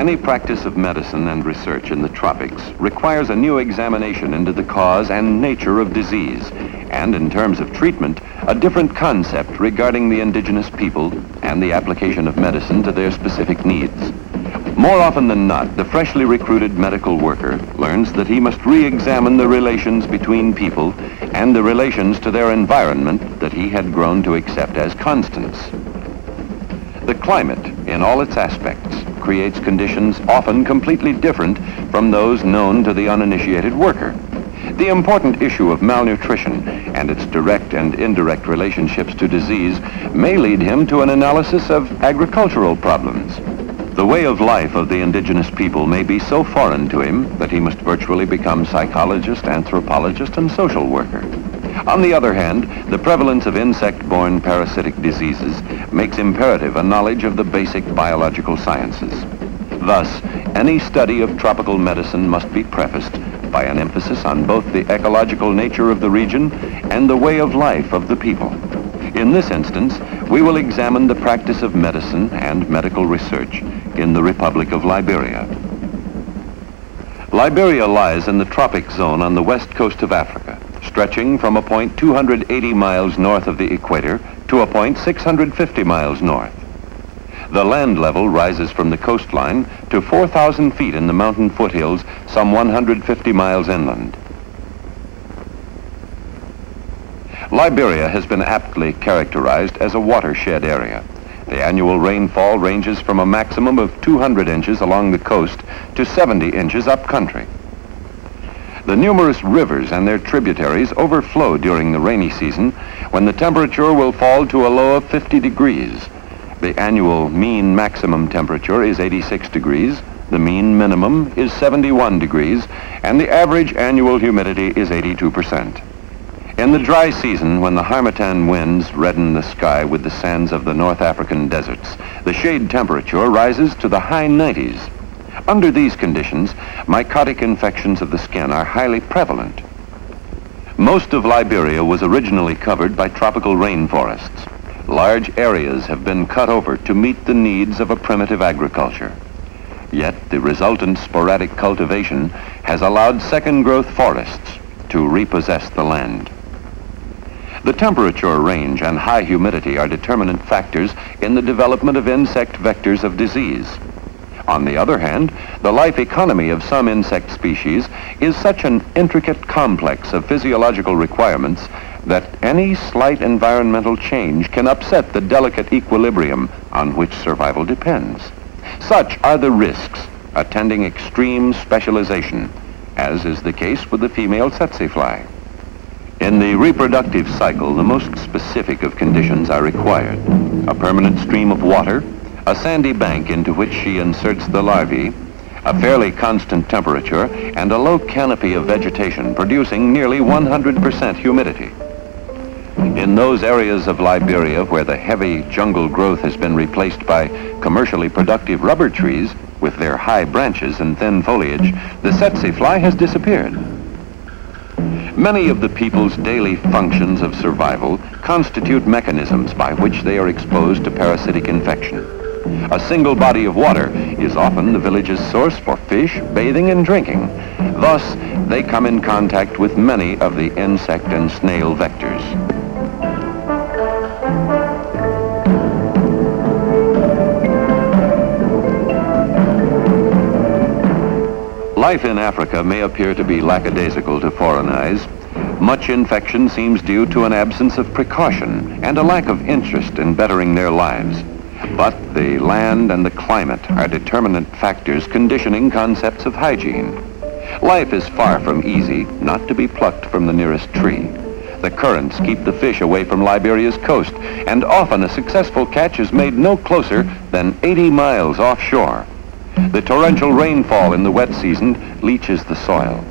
Any practice of medicine and research in the tropics requires a new examination into the cause and nature of disease, and in terms of treatment, a different concept regarding the indigenous people and the application of medicine to their specific needs. More often than not, the freshly recruited medical worker learns that he must re-examine the relations between people and the relations to their environment that he had grown to accept as constants. The climate, in all its aspects, creates conditions often completely different from those known to the uninitiated worker. The important issue of malnutrition and its direct and indirect relationships to disease may lead him to an analysis of agricultural problems. The way of life of the indigenous people may be so foreign to him that he must virtually become psychologist, anthropologist, and social worker. On the other hand, the prevalence of insect-borne parasitic diseases makes imperative a knowledge of the basic biological sciences. Thus, any study of tropical medicine must be prefaced by an emphasis on both the ecological nature of the region and the way of life of the people. In this instance, we will examine the practice of medicine and medical research in the Republic of Liberia. Liberia lies in the tropic zone on the west coast of Africa, stretching from a point 280 miles north of the equator to a point 650 miles north. The land level rises from the coastline to 4,000 feet in the mountain foothills, some 150 miles inland. Liberia has been aptly characterized as a watershed area. The annual rainfall ranges from a maximum of 200 inches along the coast to 70 inches upcountry. The numerous rivers and their tributaries overflow during the rainy season, when the temperature will fall to a low of 50 degrees. The annual mean maximum temperature is 86 degrees, the mean minimum is 71 degrees, and the average annual humidity is 82%. In the dry season, when the harmattan winds redden the sky with the sands of the North African deserts, the shade temperature rises to the high 90s. Under these conditions, mycotic infections of the skin are highly prevalent. Most of Liberia was originally covered by tropical rainforests. Large areas have been cut over to meet the needs of a primitive agriculture. Yet the resultant sporadic cultivation has allowed second-growth forests to repossess the land. The temperature range and high humidity are determinant factors in the development of insect vectors of disease. On the other hand, the life economy of some insect species is such an intricate complex of physiological requirements that any slight environmental change can upset the delicate equilibrium on which survival depends. Such are the risks attending extreme specialization, as is the case with the female tsetse fly. In the reproductive cycle, the most specific of conditions are required: a permanent stream of water, a sandy bank into which she inserts the larvae, a fairly constant temperature, and a low canopy of vegetation producing nearly 100% humidity. In those areas of Liberia where the heavy jungle growth has been replaced by commercially productive rubber trees with their high branches and thin foliage, the tsetse fly has disappeared. Many of the people's daily functions of survival constitute mechanisms by which they are exposed to parasitic infection. A single body of water is often the village's source for fish, bathing, and drinking. Thus, they come in contact with many of the insect and snail vectors. Life in Africa may appear to be lackadaisical to foreign eyes. Much infection seems due to an absence of precaution and a lack of interest in bettering their lives. But the land and the climate are determinant factors conditioning concepts of hygiene. Life is far from easy, not to be plucked from the nearest tree. The currents keep the fish away from Liberia's coast, and often a successful catch is made no closer than 80 miles offshore. The torrential rainfall in the wet season leaches the soil.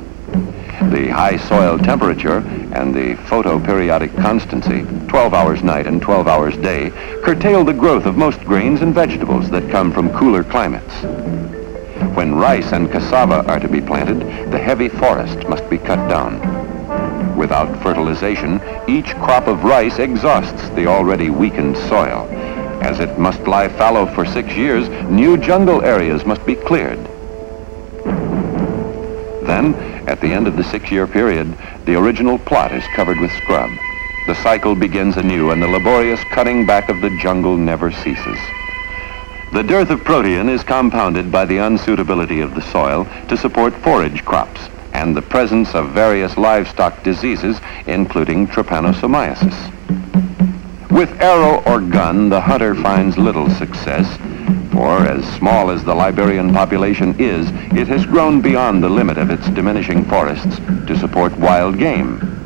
The high soil temperature and the photoperiodic constancy, 12 hours night and 12 hours day, curtail the growth of most grains and vegetables that come from cooler climates. When rice and cassava are to be planted, the heavy forest must be cut down. Without fertilization, each crop of rice exhausts the already weakened soil. As it must lie fallow for 6 years, new jungle areas must be cleared. Then, at the end of the 6-year period, the original plot is covered with scrub. The cycle begins anew, and the laborious cutting back of the jungle never ceases. The dearth of protein is compounded by the unsuitability of the soil to support forage crops and the presence of various livestock diseases, including trypanosomiasis. With arrow or gun, the hunter finds little success, for as small as the Liberian population is, it has grown beyond the limit of its diminishing forests to support wild game.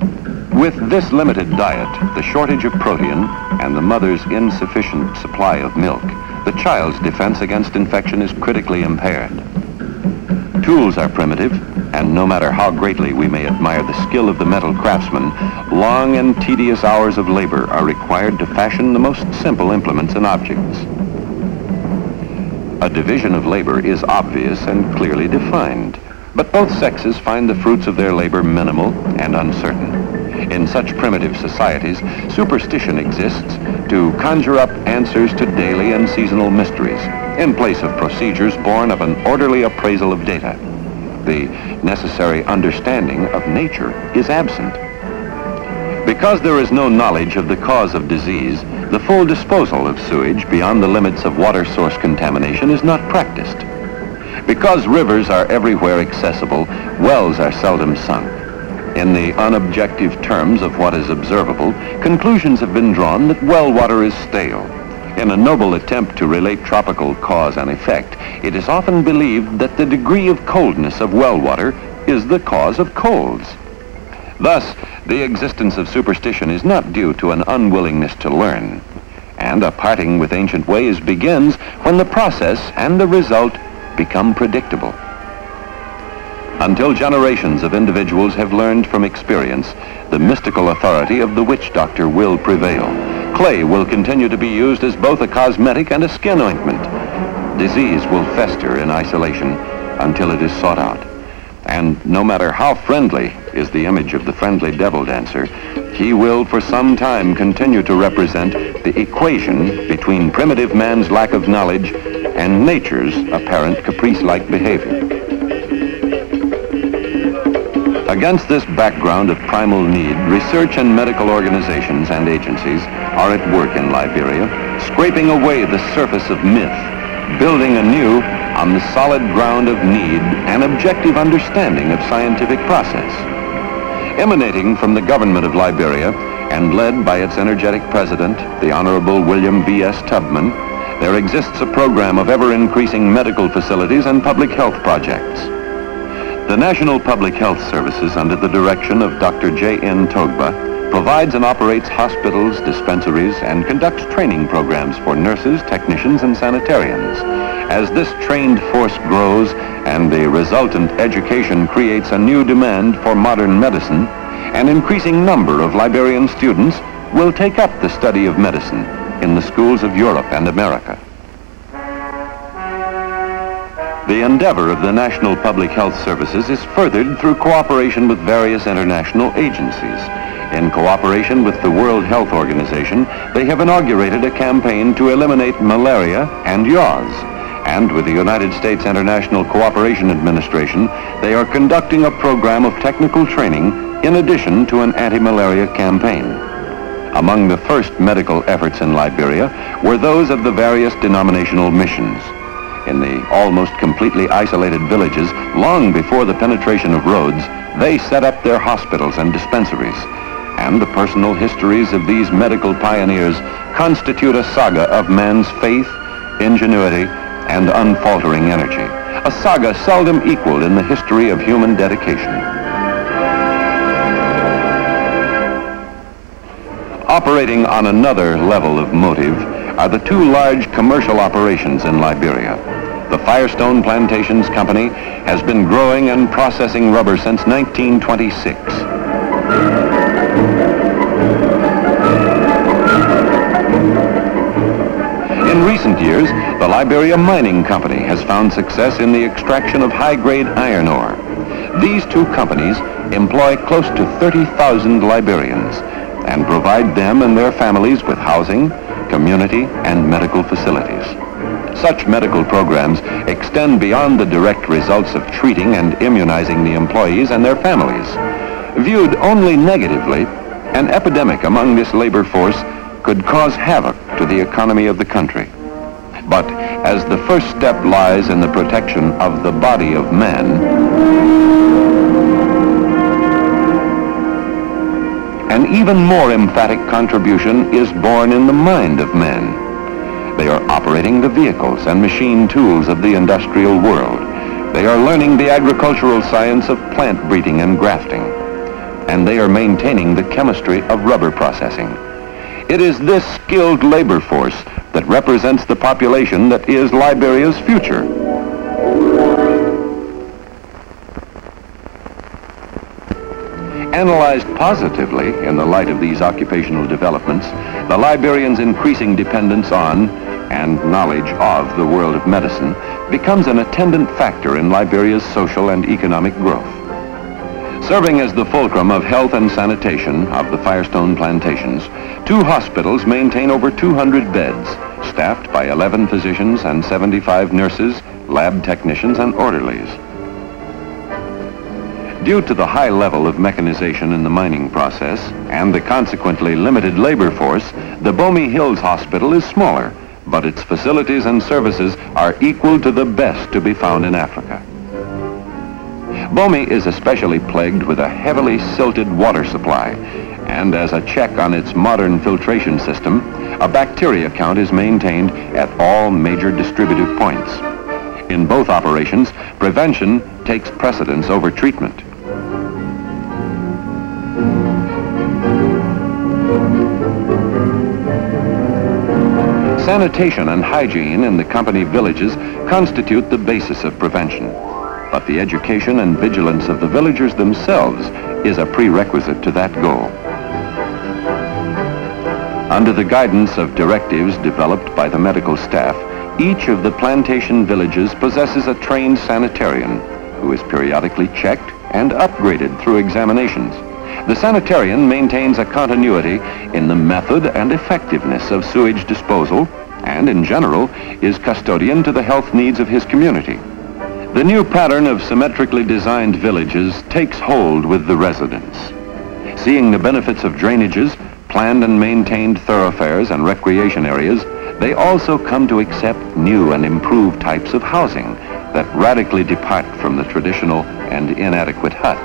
With this limited diet, the shortage of protein, and the mother's insufficient supply of milk, the child's defense against infection is critically impaired. Tools are primitive, and no matter how greatly we may admire the skill of the metal craftsman, long and tedious hours of labor are required to fashion the most simple implements and objects. A division of labor is obvious and clearly defined, but both sexes find the fruits of their labor minimal and uncertain. In such primitive societies, superstition exists to conjure up answers to daily and seasonal mysteries, in place of procedures born of an orderly appraisal of data. The necessary understanding of nature is absent. Because there is no knowledge of the cause of disease, the full disposal of sewage beyond the limits of water source contamination is not practiced. Because rivers are everywhere accessible, wells are seldom sunk. In the unobjective terms of what is observable, conclusions have been drawn that well water is stale. In a noble attempt to relate tropical cause and effect, it is often believed that the degree of coldness of well water is the cause of colds. Thus, the existence of superstition is not due to an unwillingness to learn, and a parting with ancient ways begins when the process and the result become predictable. Until generations of individuals have learned from experience, the mystical authority of the witch doctor will prevail. Clay will continue to be used as both a cosmetic and a skin ointment. Disease will fester in isolation until it is sought out. And no matter how friendly is the image of the friendly devil dancer, he will for some time continue to represent the equation between primitive man's lack of knowledge and nature's apparent caprice-like behavior. Against this background of primal need, research and medical organizations and agencies are at work in Liberia, scraping away the surface of myth, building anew on the solid ground of need and objective understanding of scientific process. Emanating from the government of Liberia and led by its energetic president, the Honorable William V.S. Tubman, there exists a program of ever-increasing medical facilities and public health projects. The National Public Health Services, under the direction of Dr. J.N. Togba, provides and operates hospitals, dispensaries, and conducts training programs for nurses, technicians, and sanitarians. As this trained force grows and the resultant education creates a new demand for modern medicine, an increasing number of Liberian students will take up the study of medicine in the schools of Europe and America. The endeavor of the National Public Health Services is furthered through cooperation with various international agencies. In cooperation with the World Health Organization, they have inaugurated a campaign to eliminate malaria and yaws. And with the United States International Cooperation Administration, they are conducting a program of technical training in addition to an anti-malaria campaign. Among the first medical efforts in Liberia were those of the various denominational missions. In the almost completely isolated villages, long before the penetration of roads, they set up their hospitals and dispensaries. And the personal histories of these medical pioneers constitute a saga of man's faith, ingenuity, and unfaltering energy. A saga seldom equaled in the history of human dedication. Operating on another level of motive are the two large commercial operations in Liberia. The Firestone Plantations Company has been growing and processing rubber since 1926. In recent years, the Liberia Mining Company has found success in the extraction of high-grade iron ore. These two companies employ close to 30,000 Liberians and provide them and their families with housing, community, and medical facilities. Such medical programs extend beyond the direct results of treating and immunizing the employees and their families. Viewed only negatively, an epidemic among this labor force could cause havoc to the economy of the country. But as the first step lies in the protection of the body of man, an even more emphatic contribution is born in the mind of men. They are operating the vehicles and machine tools of the industrial world. They are learning the agricultural science of plant breeding and grafting. And they are maintaining the chemistry of rubber processing. It is this skilled labor force that represents the population that is Liberia's future. Analyzed positively in the light of these occupational developments, the Liberians' increasing dependence on and knowledge of the world of medicine becomes an attendant factor in Liberia's social and economic growth. Serving as the fulcrum of health and sanitation of the Firestone Plantations, 2 hospitals maintain over 200 beds, staffed by 11 physicians and 75 nurses, lab technicians, and orderlies. Due to the high level of mechanization in the mining process and the consequently limited labor force, the Bomi Hills Hospital is smaller, but its facilities and services are equal to the best to be found in Africa. Bomi is especially plagued with a heavily silted water supply, and as a check on its modern filtration system, a bacteria count is maintained at all major distributive points. In both operations, prevention takes precedence over treatment. Sanitation and hygiene in the company villages constitute the basis of prevention, but the education and vigilance of the villagers themselves is a prerequisite to that goal. Under the guidance of directives developed by the medical staff, each of the plantation villages possesses a trained sanitarian who is periodically checked and upgraded through examinations. The sanitarian maintains a continuity in the method and effectiveness of sewage disposal and, in general, is custodian to the health needs of his community. The new pattern of symmetrically designed villages takes hold with the residents. Seeing the benefits of drainages, planned and maintained thoroughfares and recreation areas, they also come to accept new and improved types of housing that radically depart from the traditional and inadequate hut.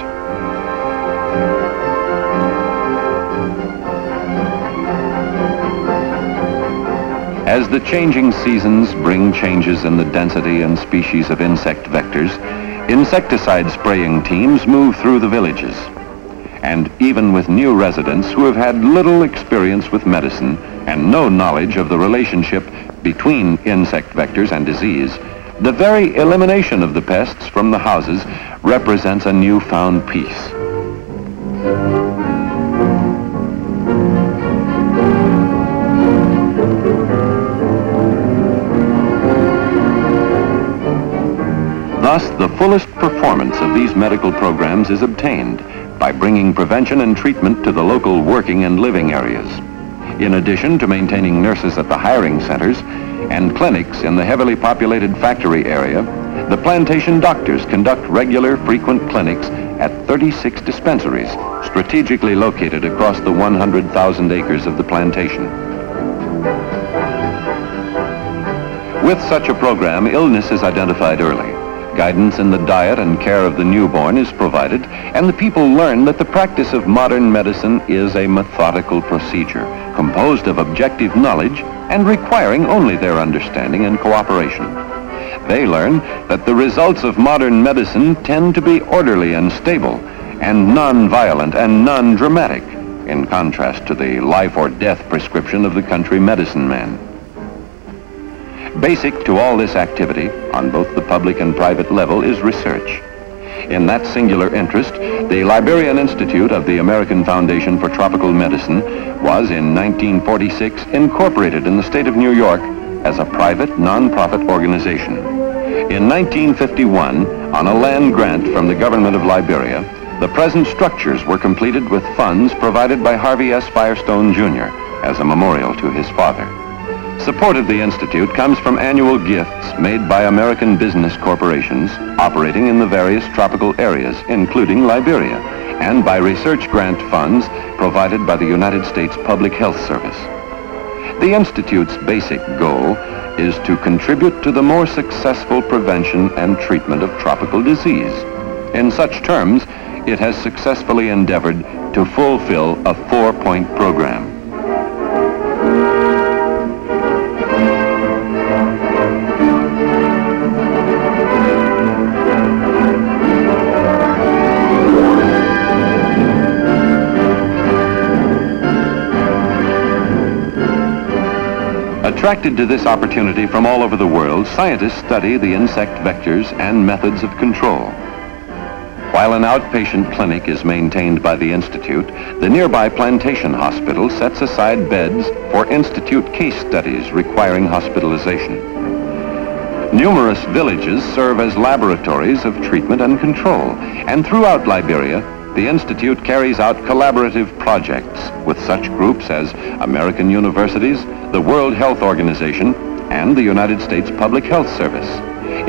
As the changing seasons bring changes in the density and species of insect vectors, insecticide spraying teams move through the villages. And even with new residents who have had little experience with medicine and no knowledge of the relationship between insect vectors and disease, the very elimination of the pests from the houses represents a newfound peace. Thus, the fullest performance of these medical programs is obtained by bringing prevention and treatment to the local working and living areas. In addition to maintaining nurses at the hiring centers and clinics in the heavily populated factory area, the plantation doctors conduct regular, frequent clinics at 36 dispensaries, strategically located across the 100,000 acres of the plantation. With such a program, illness is identified early. Guidance in the diet and care of the newborn is provided, and the people learn that the practice of modern medicine is a methodical procedure, composed of objective knowledge and requiring only their understanding and cooperation. They learn that the results of modern medicine tend to be orderly and stable, and non-violent and non-dramatic, in contrast to the life or death prescription of the country medicine man. Basic to all this activity, on both the public and private level, is research. In that singular interest, the Liberian Institute of the American Foundation for Tropical Medicine was in 1946 incorporated in the state of New York as a private, non-profit organization. In 1951, on a land grant from the government of Liberia, the present structures were completed with funds provided by Harvey S. Firestone, Jr. as a memorial to his father. Support of the Institute comes from annual gifts made by American business corporations operating in the various tropical areas, including Liberia, and by research grant funds provided by the United States Public Health Service. The Institute's basic goal is to contribute to the more successful prevention and treatment of tropical disease. In such terms, it has successfully endeavored to fulfill a 4-point program. Attracted to this opportunity from all over the world, scientists study the insect vectors and methods of control. While an outpatient clinic is maintained by the Institute, the nearby plantation hospital sets aside beds for Institute case studies requiring hospitalization. Numerous villages serve as laboratories of treatment and control, and throughout Liberia, the Institute carries out collaborative projects with such groups as American universities, the World Health Organization, and the United States Public Health Service.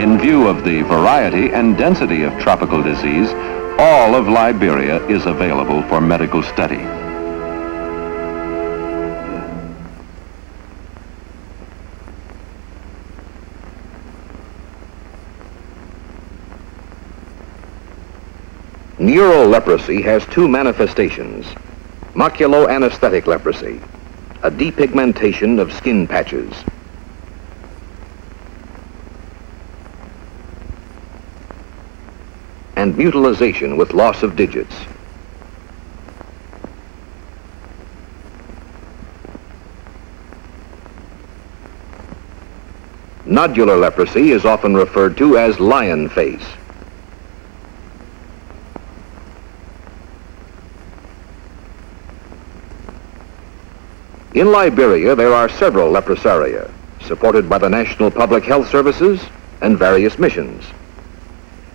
In view of the variety and density of tropical disease, all of Liberia is available for medical study. Neuroleprosy has two manifestations: maculoanesthetic leprosy, a depigmentation of skin patches, and mutilization with loss of digits. Nodular leprosy is often referred to as lion face. In Liberia, there are several leprosaria, supported by the National Public Health Services and various missions.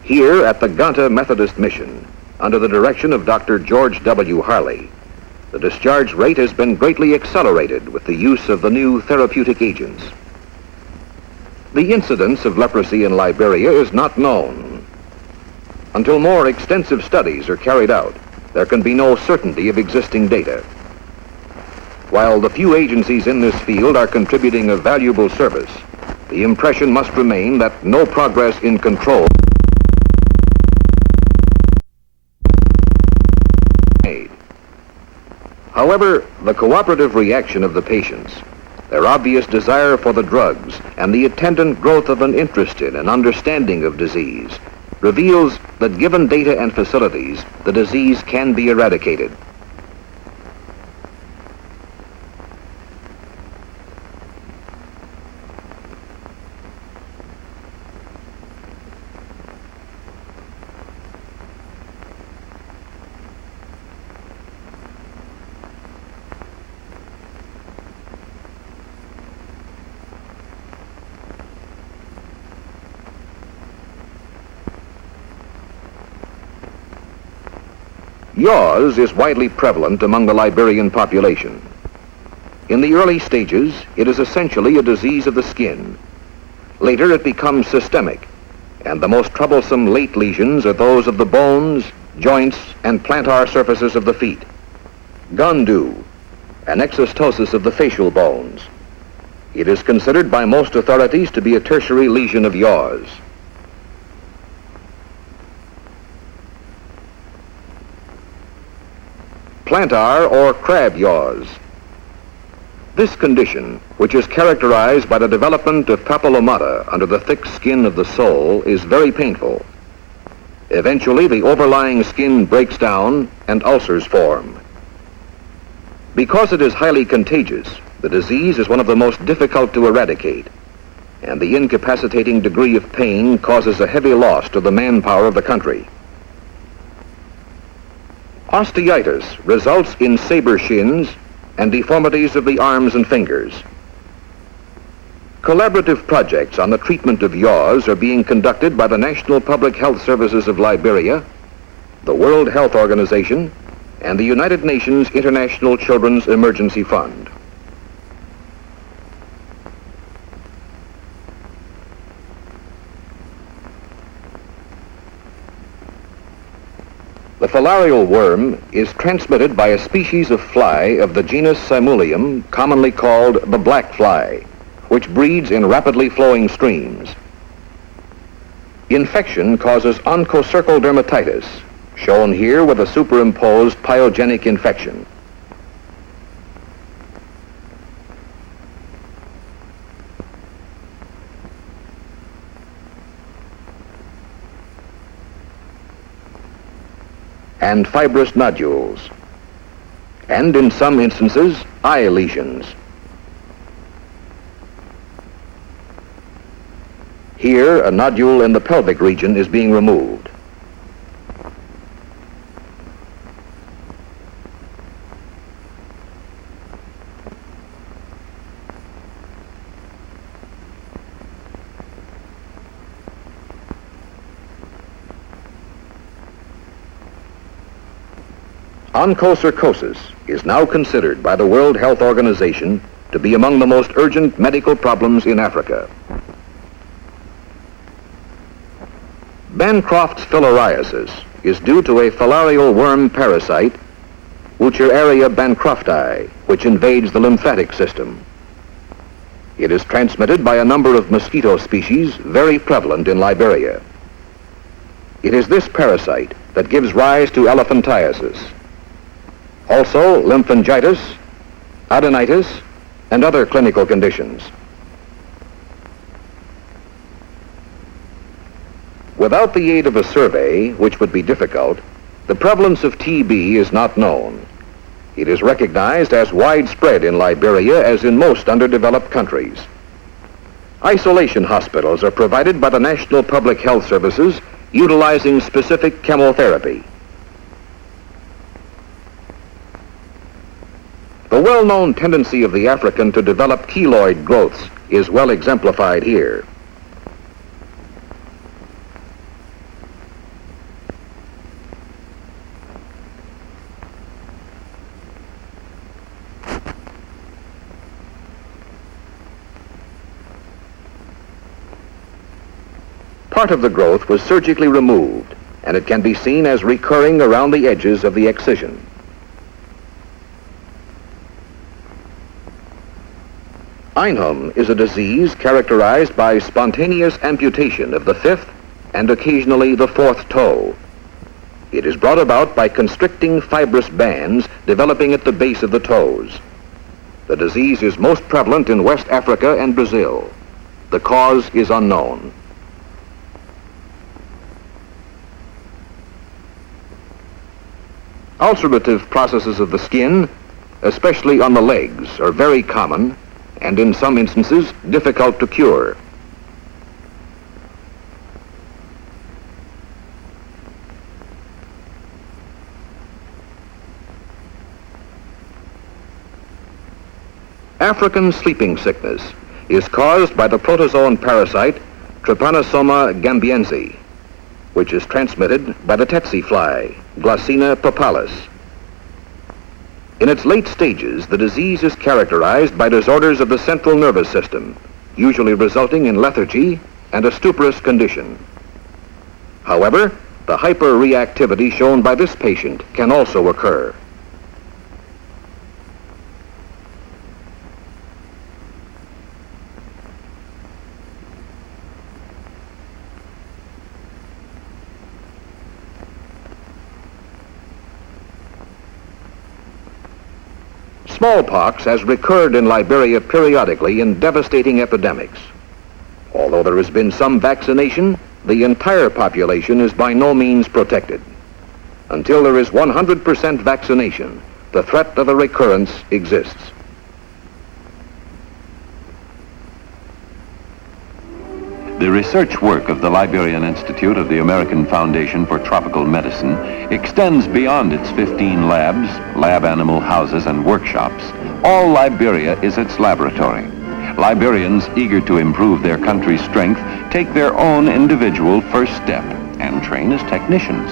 Here at the Ganta Methodist Mission, under the direction of Dr. George W. Harley, the discharge rate has been greatly accelerated with the use of the new therapeutic agents. The incidence of leprosy in Liberia is not known. Until more extensive studies are carried out, there can be no certainty of existing data. While the few agencies in this field are contributing a valuable service, the impression must remain that no progress in control made. However, the cooperative reaction of the patients, their obvious desire for the drugs, and the attendant growth of an interest in and understanding of disease reveals that given data and facilities, the disease can be eradicated. Yaws is widely prevalent among the Liberian population. In the early stages, it is essentially a disease of the skin. Later, it becomes systemic, and the most troublesome late lesions are those of the bones, joints, and plantar surfaces of the feet. Gundu, an exostosis of the facial bones. It is considered by most authorities to be a tertiary lesion of yaws. Plantar or crab yaws. This condition, which is characterized by the development of papillomata under the thick skin of the sole, is very painful. Eventually, the overlying skin breaks down and ulcers form. Because it is highly contagious, the disease is one of the most difficult to eradicate, and the incapacitating degree of pain causes a heavy loss to the manpower of the country. Osteitis results in saber shins and deformities of the arms and fingers. Collaborative projects on the treatment of yaws are being conducted by the National Public Health Services of Liberia, the World Health Organization, and the United Nations International Children's Emergency Fund. filarial worm is transmitted by a species of fly of the genus Simulium, commonly called the black fly, which breeds in rapidly flowing streams. Infection causes onchocerciasis dermatitis, shown here with a superimposed pyogenic infection. And fibrous nodules, and in some instances, eye lesions. Here, a nodule in the pelvic region is being removed. Onchocerciasis is now considered by the World Health Organization to be among the most urgent medical problems in Africa. Bancroft's filariasis is due to a filarial worm parasite, Ulceraria bancrofti, which invades the lymphatic system. It is transmitted by a number of mosquito species very prevalent in Liberia. It is this parasite that gives rise to elephantiasis. Also, lymphangitis, adenitis, and other clinical conditions. Without the aid of a survey, which would be difficult, the prevalence of TB is not known. It is recognized as widespread in Liberia as in most underdeveloped countries. Isolation hospitals are provided by the National Public Health Services utilizing specific chemotherapy. The well-known tendency of the African to develop keloid growths is well exemplified here. Part of the growth was surgically removed, and it can be seen as recurring around the edges of the excision. Ainhum is a disease characterized by spontaneous amputation of the fifth and occasionally the fourth toe. It is brought about by constricting fibrous bands developing at the base of the toes. The disease is most prevalent in West Africa and Brazil. The cause is unknown. Ulcerative processes of the skin, especially on the legs, are very common and in some instances difficult to cure. African sleeping sickness is caused by the protozoan parasite Trypanosoma gambiense, which is transmitted by the tsetse fly, Glossina papalis. In its late stages, the disease is characterized by disorders of the central nervous system, usually resulting in lethargy and a stuporous condition. However, the hyperreactivity shown by this patient can also occur. Smallpox has recurred in Liberia periodically in devastating epidemics. Although there has been some vaccination, the entire population is by no means protected. Until there is 100% vaccination, the threat of a recurrence exists. The research work of the Liberian Institute of the American Foundation for Tropical Medicine extends beyond its 15 labs, lab animal houses, and workshops. All Liberia is its laboratory. Liberians eager to improve their country's strength take their own individual first step and train as technicians.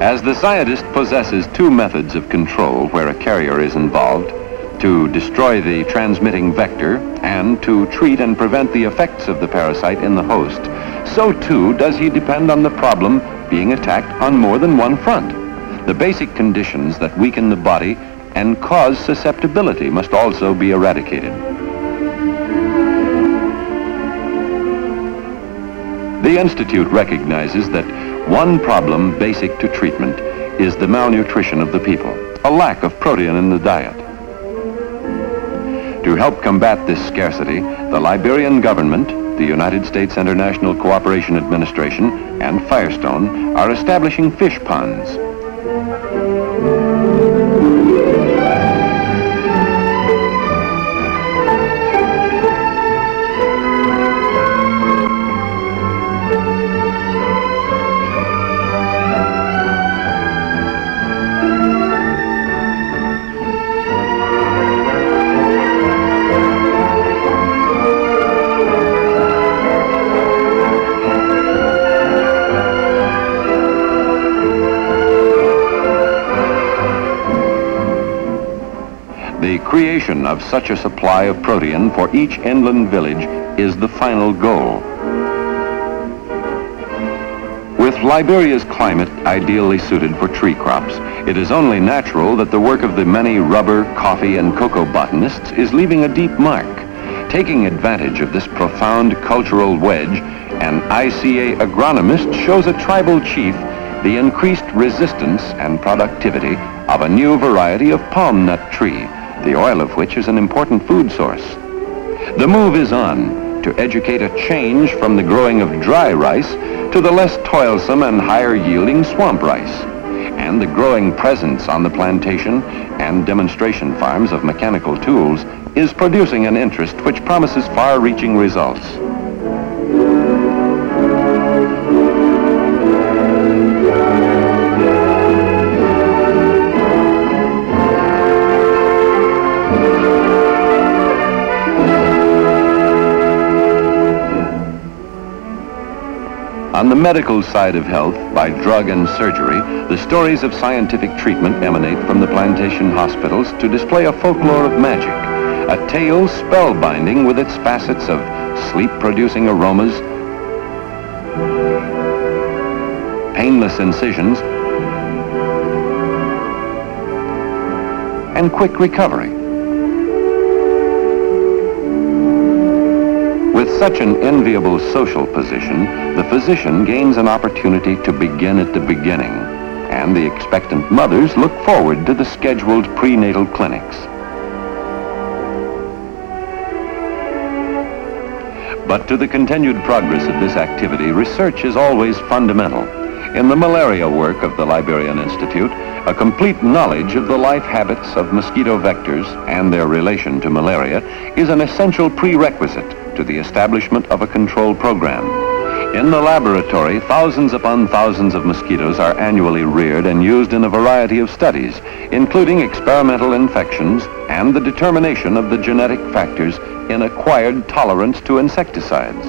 As the scientist possesses two methods of control where a carrier is involved, to destroy the transmitting vector and to treat and prevent the effects of the parasite in the host, so too does he depend on the problem being attacked on more than one front. The basic conditions that weaken the body and cause susceptibility must also be eradicated. The Institute recognizes that one problem basic to treatment is the malnutrition of the people, a lack of protein in the diet. To help combat this scarcity, the Liberian government, the United States International Cooperation Administration, and Firestone are establishing fish ponds. The creation of such a supply of protein for each inland village is the final goal. With Liberia's climate ideally suited for tree crops, it is only natural that the work of the many rubber, coffee, and cocoa botanists is leaving a deep mark. Taking advantage of this profound cultural wedge, an ICA agronomist shows a tribal chief the increased resistance and productivity of a new variety of palm nut tree, the oil of which is an important food source. The move is on to educate a change from the growing of dry rice to the less toilsome and higher yielding swamp rice. And the growing presence on the plantation and demonstration farms of mechanical tools is producing an interest which promises far-reaching results. On the medical side of health, by drug and surgery, the stories of scientific treatment emanate from the plantation hospitals to display a folklore of magic, a tale spellbinding with its facets of sleep-producing aromas, painless incisions, and quick recovery. With such an enviable social position, the physician gains an opportunity to begin at the beginning, and the expectant mothers look forward to the scheduled prenatal clinics. But to the continued progress of this activity, research is always fundamental. In the malaria work of the Liberian Institute, a complete knowledge of the life habits of mosquito vectors and their relation to malaria is an essential prerequisite to the establishment of a control program. In the laboratory, thousands upon thousands of mosquitoes are annually reared and used in a variety of studies, including experimental infections and the determination of the genetic factors in acquired tolerance to insecticides.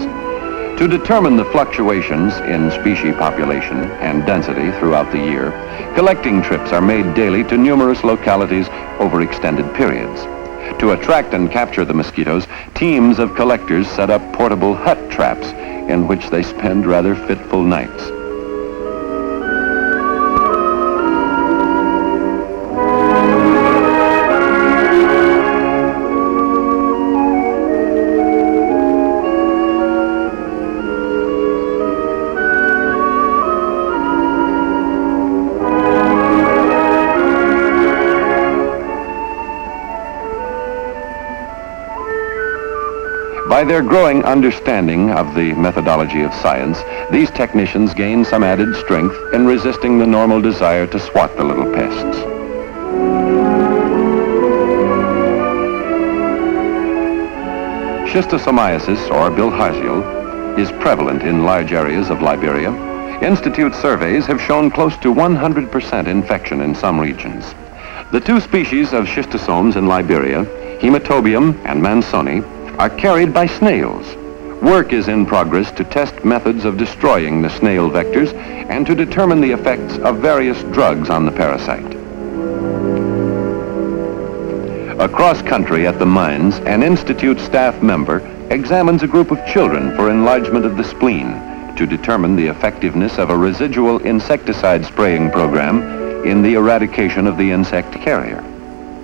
To determine the fluctuations in species population and density throughout the year, collecting trips are made daily to numerous localities over extended periods. To attract and capture the mosquitoes, teams of collectors set up portable hut traps in which they spend rather fitful nights. By their growing understanding of the methodology of science, these technicians gain some added strength in resisting the normal desire to swat the little pests. Schistosomiasis, or bilharzia, is prevalent in large areas of Liberia. Institute surveys have shown close to 100% infection in some regions. The two species of schistosomes in Liberia, Hematobium and Mansoni, are carried by snails. Work is in progress to test methods of destroying the snail vectors and to determine the effects of various drugs on the parasite. Across country at the mines, an Institute staff member examines a group of children for enlargement of the spleen to determine the effectiveness of a residual insecticide spraying program in the eradication of the insect carrier.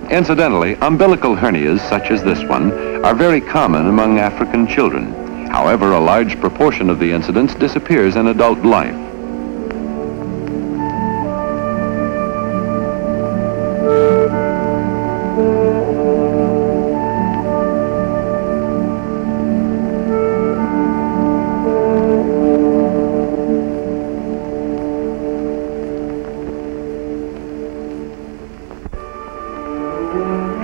Incidentally, umbilical hernias such as this one are very common among African children. However, a large proportion of the incidence disappears in adult life.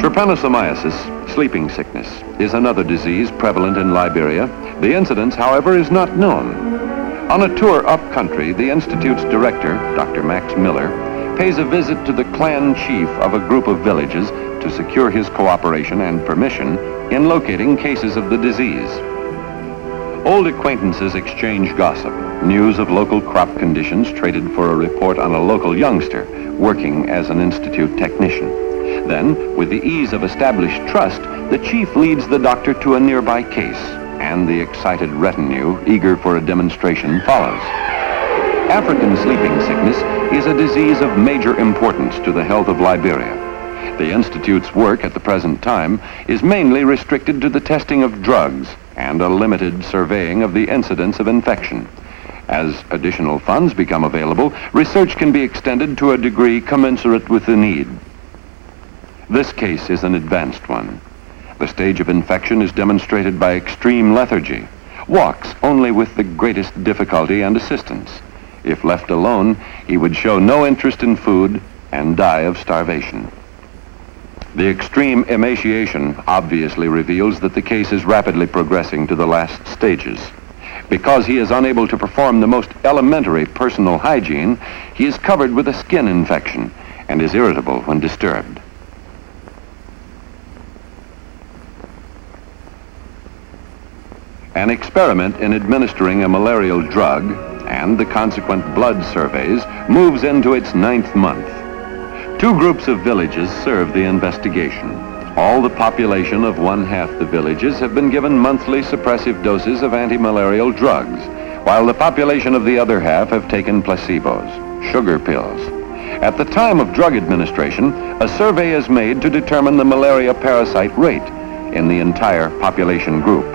Trypanosomiasis, sleeping sickness, is another disease prevalent in Liberia. The incidence, however, is not known. On a tour up country, the Institute's director, Dr. Max Miller, pays a visit to the clan chief of a group of villages to secure his cooperation and permission in locating cases of the disease. Old acquaintances exchange gossip, news of local crop conditions traded for a report on a local youngster working as an Institute technician. Then, with the ease of established trust, the chief leads the doctor to a nearby case, and the excited retinue, eager for a demonstration, follows. African sleeping sickness is a disease of major importance to the health of Liberia. The Institute's work at the present time is mainly restricted to the testing of drugs and a limited surveying of the incidence of infection. As additional funds become available, research can be extended to a degree commensurate with the need. This case is an advanced one. The stage of infection is demonstrated by extreme lethargy, walks only with the greatest difficulty and assistance. If left alone, he would show no interest in food and die of starvation. The extreme emaciation obviously reveals that the case is rapidly progressing to the last stages. Because he is unable to perform the most elementary personal hygiene, he is covered with a skin infection and is irritable when disturbed. An experiment in administering a malarial drug and the consequent blood surveys moves into its 9th month. 2 groups of villages serve the investigation. All the population of 1/2 the villages have been given monthly suppressive doses of anti-malarial drugs, while the population of the other half have taken placebos, sugar pills. At the time of drug administration, a survey is made to determine the malaria parasite rate in the entire population group.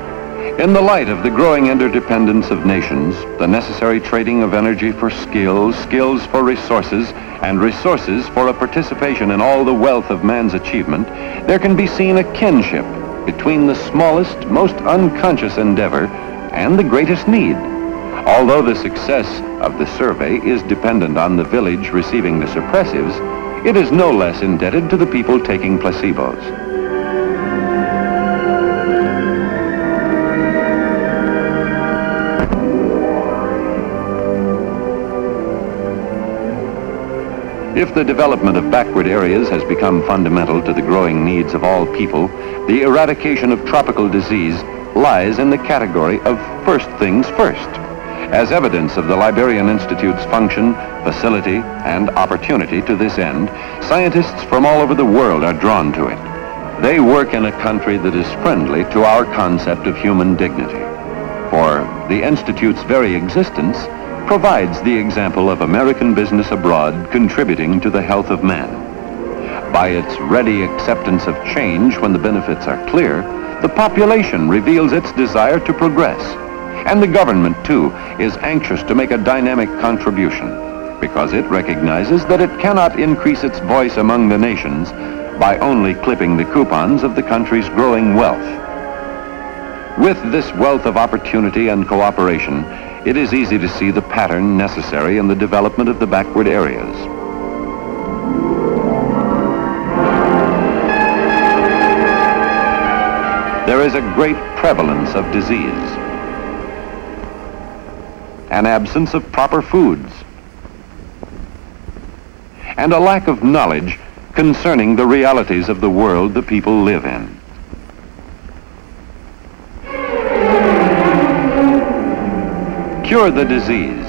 In the light of the growing interdependence of nations, the necessary trading of energy for skills, skills for resources, and resources for a participation in all the wealth of man's achievement, there can be seen a kinship between the smallest, most unconscious endeavor and the greatest need. Although the success of the survey is dependent on the village receiving the suppressives, it is no less indebted to the people taking placebos. If the development of backward areas has become fundamental to the growing needs of all people, the eradication of tropical disease lies in the category of first things first. As evidence of the Liberian Institute's function, facility, and opportunity to this end, scientists from all over the world are drawn to it. They work in a country that is friendly to our concept of human dignity. For the Institute's very existence provides the example of American business abroad contributing to the health of man. By its ready acceptance of change when the benefits are clear, the population reveals its desire to progress. And the government, too, is anxious to make a dynamic contribution because it recognizes that it cannot increase its voice among the nations by only clipping the coupons of the country's growing wealth. With this wealth of opportunity and cooperation, it is easy to see the pattern necessary in the development of the backward areas. There is a great prevalence of disease, an absence of proper foods, and a lack of knowledge concerning the realities of the world the people live in. Cure the disease.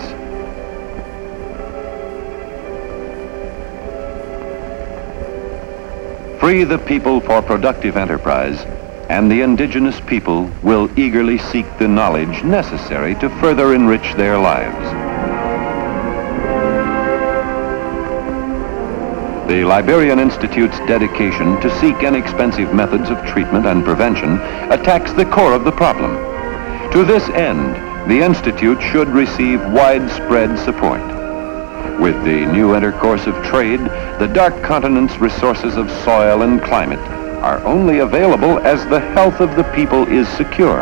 Free the people for productive enterprise, and the indigenous people will eagerly seek the knowledge necessary to further enrich their lives. The Liberian Institute's dedication to seek inexpensive methods of treatment and prevention attacks the core of the problem. To this end, the Institute should receive widespread support. With the new intercourse of trade, the Dark Continent's resources of soil and climate are only available as the health of the people is secure.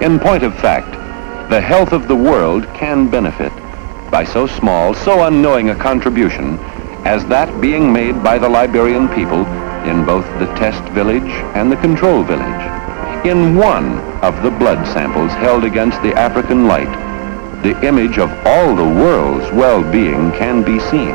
In point of fact, the health of the world can benefit by so small, so unknowing a contribution as that being made by the Liberian people in both the test village and the control village. In one of the blood samples held against the African light, the image of all the world's well-being can be seen.